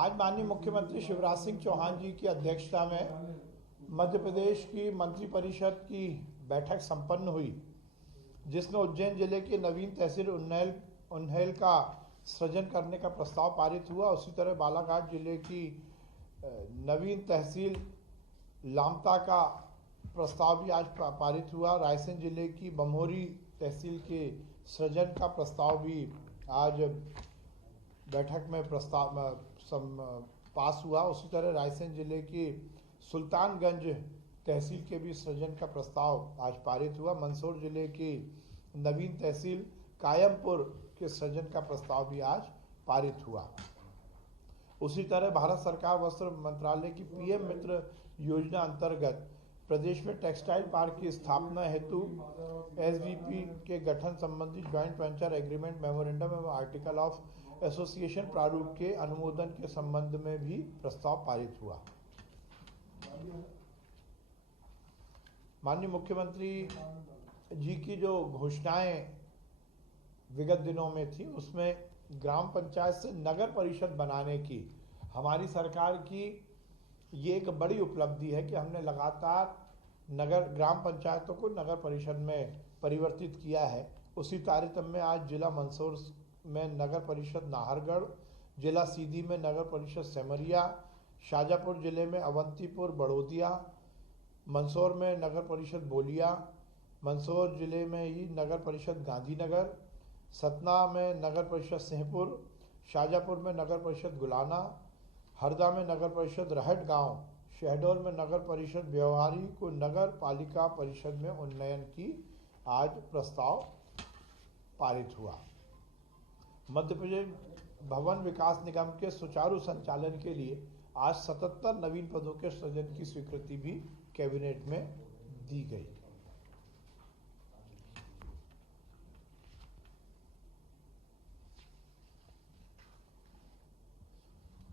आज माननीय मुख्यमंत्री शिवराज सिंह चौहान जी की अध्यक्षता में मध्य प्रदेश की मंत्रिपरिषद की बैठक संपन्न हुई, जिसमें उज्जैन जिले के नवीन तहसील उन्हेल का सृजन करने का प्रस्ताव पारित हुआ। उसी तरह बालाघाट जिले की नवीन तहसील लामता का प्रस्ताव भी आज पारित हुआ। रायसेन जिले की बमोरी तहसील के सृजन का प्रस्ताव भी आज बैठक में पास हुआ। उसी तरह रायसेन जिले की सुल्तानगंज तहसील के भी सृजन का प्रस्ताव आज पारित हुआ। मंदसौर जिले की नवीन तहसील कायमपुर के सृजन का प्रस्ताव भी आज पारित हुआ। उसी तरह भारत सरकार वस्त्र मंत्रालय की पीएम मित्र योजना अंतर्गत प्रदेश में टेक्सटाइल पार्क की स्थापना हेतु एसवीपी के गठन संबंधी ज्वाइंट वेंचर एग्रीमेंट मेमोरेंडम एवं आर्टिकल ऑफ एसोसिएशन प्रारूप के अनुमोदन के संबंध में भी प्रस्ताव पारित हुआ। माननीय मुख्यमंत्री जी की जो घोषणाएं विगत दिनों में थी, उसमें ग्राम पंचायत से नगर परिषद बनाने की हमारी सरकार की ये एक बड़ी उपलब्धि है कि हमने लगातार ग्राम पंचायतों को नगर परिषद में परिवर्तित किया है। उसी तारतम्य में आज जिला मंदसौर में नगर परिषद नाहरगढ़, जिला सीधी में नगर परिषद सेमरिया, शाजापुर जिले में अवंतीपुर बड़ोदिया, मंदसौर में नगर परिषद बोलिया, मंदसौर जिले में ही नगर परिषद गांधीनगर, सतना में नगर परिषद सिंहपुर, शाजापुर में नगर परिषद गुलाना, हरदा में नगर परिषद रहट गांव, शहडोल में नगर परिषद व्यवहारी को नगर पालिका परिषद में उन्नयन की आज प्रस्ताव पारित हुआ। मध्य प्रदेश भवन विकास निगम के सुचारू संचालन के लिए आज 77 नवीन पदों के सृजन की स्वीकृति भी कैबिनेट में दी गई।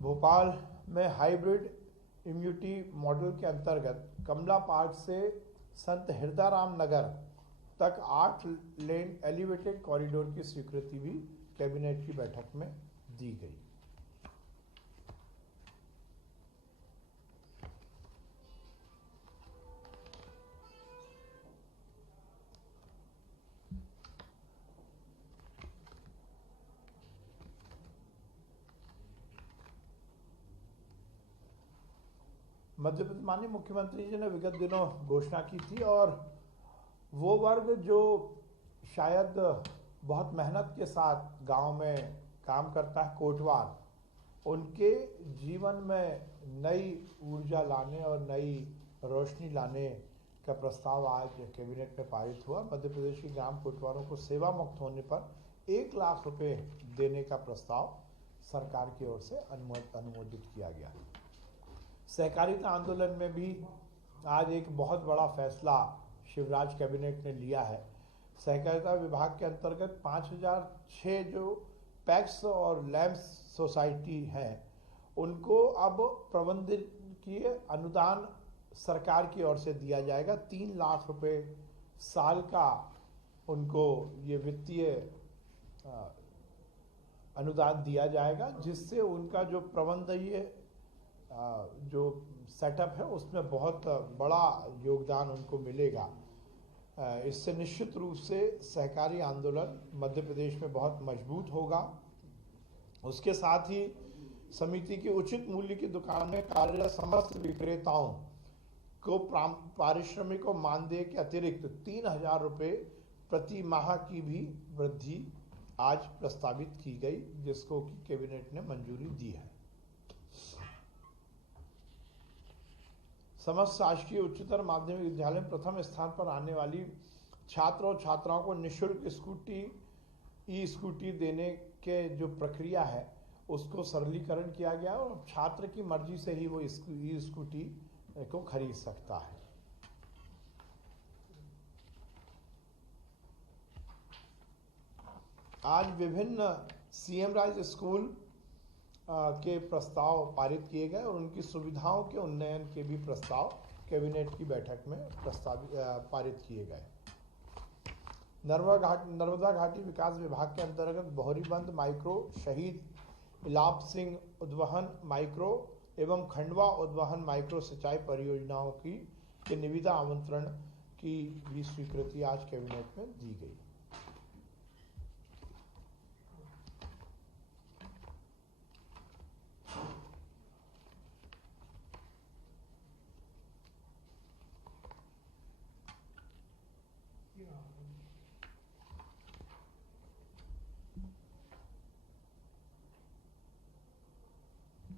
भोपाल में हाइब्रिड इम्यूनिटी मॉडल के अंतर्गत कमला पार्क से संत हृदयराम नगर तक 8 लेन एलिवेटेड कॉरिडोर की स्वीकृति भी कैबिनेट की बैठक में दी गई। मध्य प्रदेश माननीय मुख्यमंत्री जी ने विगत दिनों घोषणा की थी, और वो वर्ग जो शायद बहुत मेहनत के साथ गांव में काम करता है, कोटवार, उनके जीवन में नई ऊर्जा लाने और नई रोशनी लाने का प्रस्ताव आज कैबिनेट में पारित हुआ। मध्य प्रदेश के ग्राम कोटवारों को सेवा मुक्त होने पर 1 लाख रुपए देने का प्रस्ताव सरकार की ओर से अनुमोदित किया गया। सहकारिता आंदोलन में भी आज एक बहुत बड़ा फैसला शिवराज कैबिनेट ने लिया है। सहकारिता विभाग के अंतर्गत 5006 जो पैक्स और लैम्प्स सोसाइटी हैं, उनको अब प्रबंधकीय अनुदान सरकार की ओर से दिया जाएगा। 3 लाख रुपए साल का उनको ये वित्तीय अनुदान दिया जाएगा, जिससे उनका जो प्रबंधकीय जो सेटअप है उसमें बहुत बड़ा योगदान उनको मिलेगा। इससे निश्चित रूप से सहकारी आंदोलन मध्य प्रदेश में बहुत मजबूत होगा। उसके साथ ही समिति की उचित मूल्य की दुकान में कार्यरत समस्त विक्रेताओं को पारिश्रमिक और मानदेय के अतिरिक्त 3000 रुपये प्रति माह की भी वृद्धि आज प्रस्तावित की गई, जिसको कि कैबिनेट ने मंजूरी दी है। समस्त शासकीय उच्चतर माध्यमिक विद्यालय में प्रथम स्थान पर आने वाली छात्र और छात्राओं को निःशुल्क स्कूटी देने के जो प्रक्रिया है उसको सरलीकरण किया गया है, और छात्र की मर्जी से ही वो स्कूटी को खरीद सकता है। आज विभिन्न सीएम राइज स्कूल के प्रस्ताव पारित किए गए और उनकी सुविधाओं के उन्नयन के भी प्रस्ताव कैबिनेट की बैठक में पारित किए गए। नर्मदा घाटी विकास विभाग के अंतर्गत बोहरीबंद माइक्रो शहीद इलाप सिंह उद्वहन माइक्रो एवं खंडवा उद्वहन माइक्रो सिंचाई परियोजनाओं की निविदा आमंत्रण की भी स्वीकृति आज कैबिनेट में दी गई।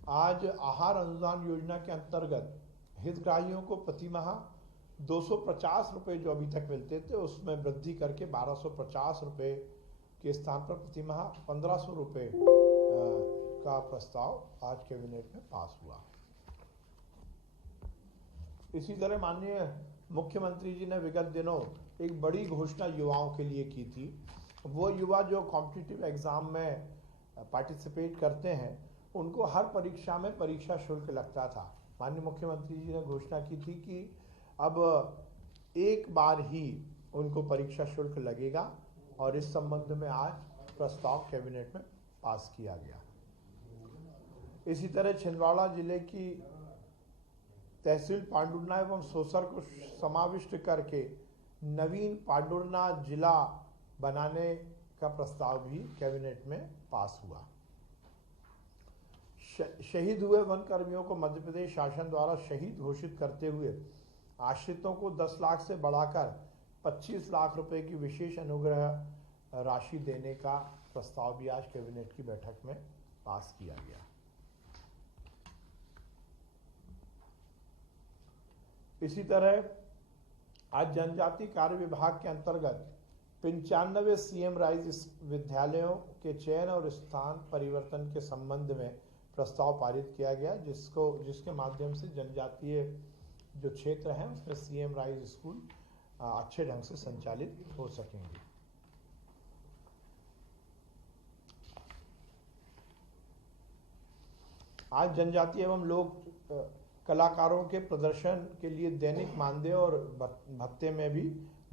आज आहार अनुदान योजना के अंतर्गत हितग्राहियों को प्रति माह 250 रुपये जो अभी तक मिलते थे उसमें वृद्धि करके 1250 रुपये के स्थान पर प्रति माह 1500 रुपये का प्रस्ताव आज कैबिनेट में पास हुआ। इसी तरह माननीय मुख्यमंत्री जी ने विगत दिनों एक बड़ी घोषणा युवाओं के लिए की थी। वो युवा जो कॉम्पिटिटिव एग्जाम में पार्टिसिपेट करते हैं उनको हर परीक्षा में परीक्षा शुल्क लगता था। माननीय मुख्यमंत्री जी ने घोषणा की थी कि अब एक बार ही उनको परीक्षा शुल्क लगेगा और इस संबंध में आज प्रस्ताव कैबिनेट में पास किया गया। इसी तरह छिंदवाड़ा जिले की तहसील पांडुरना एवं सोसर को समाविष्ट करके नवीन पांडुरना जिला बनाने का प्रस्ताव भी कैबिनेट में पास हुआ। शहीद हुए वन कर्मियों को मध्य प्रदेश शासन द्वारा शहीद घोषित करते हुए आश्रितों को 10 लाख से बढ़ाकर 25 लाख रुपए की विशेष अनुग्रह राशि देने का प्रस्ताव भी आज कैबिनेट की बैठक में पास किया गया। इसी तरह आज जनजाति कार्य विभाग के अंतर्गत 95 सीएम राइज विद्यालयों के चयन और स्थान परिवर्तन के संबंध में प्रस्ताव पारित किया गया, जिसके माध्यम से जनजातीय जो क्षेत्र हैं उसमें सीएम राइज स्कूल अच्छे ढंग से संचालित हो सकेंगे। आज जनजातीय एवं लोक कलाकारों के प्रदर्शन के लिए दैनिक मानदेय और भत्ते में भी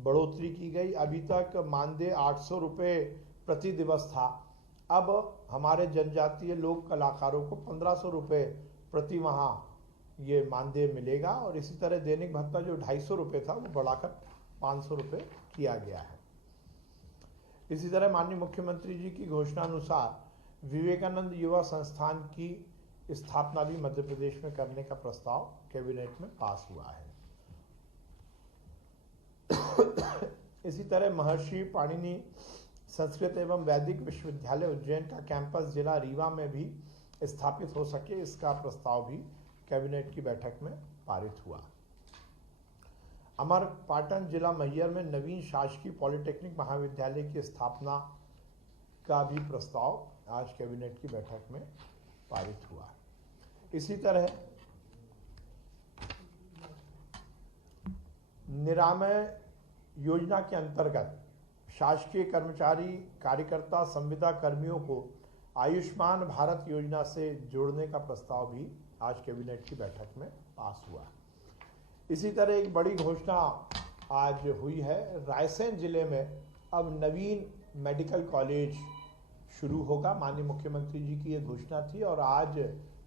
बढ़ोतरी की गई। अभी तक मानदेय 800 रुपये प्रति दिवस था, अब हमारे जनजातीय लोक कलाकारों को 1500 रुपये प्रति माह ये मानदेय मिलेगा और इसी तरह दैनिक भत्ता जो 250 रुपये था वो बढ़ाकर 500 रुपये किया गया है। इसी तरह माननीय मुख्यमंत्री जी की घोषणा अनुसार विवेकानंद युवा संस्थान की स्थापना भी मध्य प्रदेश में करने का प्रस्ताव कैबिनेट में पास हुआ है। इसी तरह महर्षि पाणिनि संस्कृत एवं वैदिक विश्वविद्यालय उज्जैन का कैंपस जिला रीवा में भी स्थापित हो सके, इसका प्रस्ताव भी कैबिनेट की बैठक में पारित हुआ। अमरपाटन जिला मैहर में नवीन शासकीय पॉलिटेक्निक महाविद्यालय की स्थापना का भी प्रस्ताव आज कैबिनेट की बैठक में पारित हुआ। इसी तरह निरामय योजना के अंतर्गत शासकीय कर्मचारी कार्यकर्ता संविदा कर्मियों को आयुष्मान भारत योजना से जोड़ने का प्रस्ताव भी आज कैबिनेट की बैठक में पास हुआ। इसी तरह एक बड़ी घोषणा आज हुई है, रायसेन जिले में अब नवीन मेडिकल कॉलेज शुरू होगा। माननीय मुख्यमंत्री जी की ये घोषणा थी और आज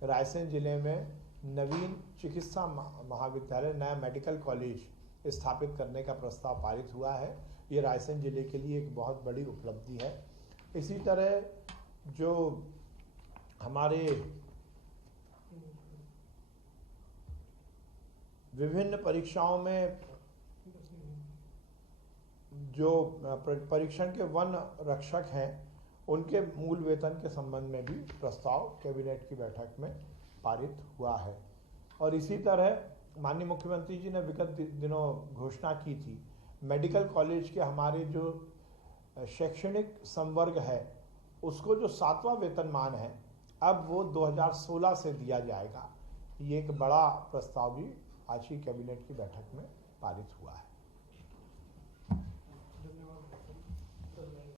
रायसेन जिले में नवीन चिकित्सा महाविद्यालय नया मेडिकल कॉलेज स्थापित करने का प्रस्ताव पारित हुआ है। ये रायसेन जिले के लिए एक बहुत बड़ी उपलब्धि है। इसी तरह जो हमारे विभिन्न परीक्षाओं में जो परीक्षण के वन रक्षक हैं उनके मूल वेतन के संबंध में भी प्रस्ताव कैबिनेट की बैठक में पारित हुआ है। और इसी तरह माननीय मुख्यमंत्री जी ने विगत दिनों घोषणा की थी, मेडिकल कॉलेज के हमारे जो शैक्षणिक संवर्ग है उसको जो 7वां वेतनमान है अब वो 2016 से दिया जाएगा। ये एक बड़ा प्रस्ताव भी आज की कैबिनेट की बैठक में पारित हुआ है।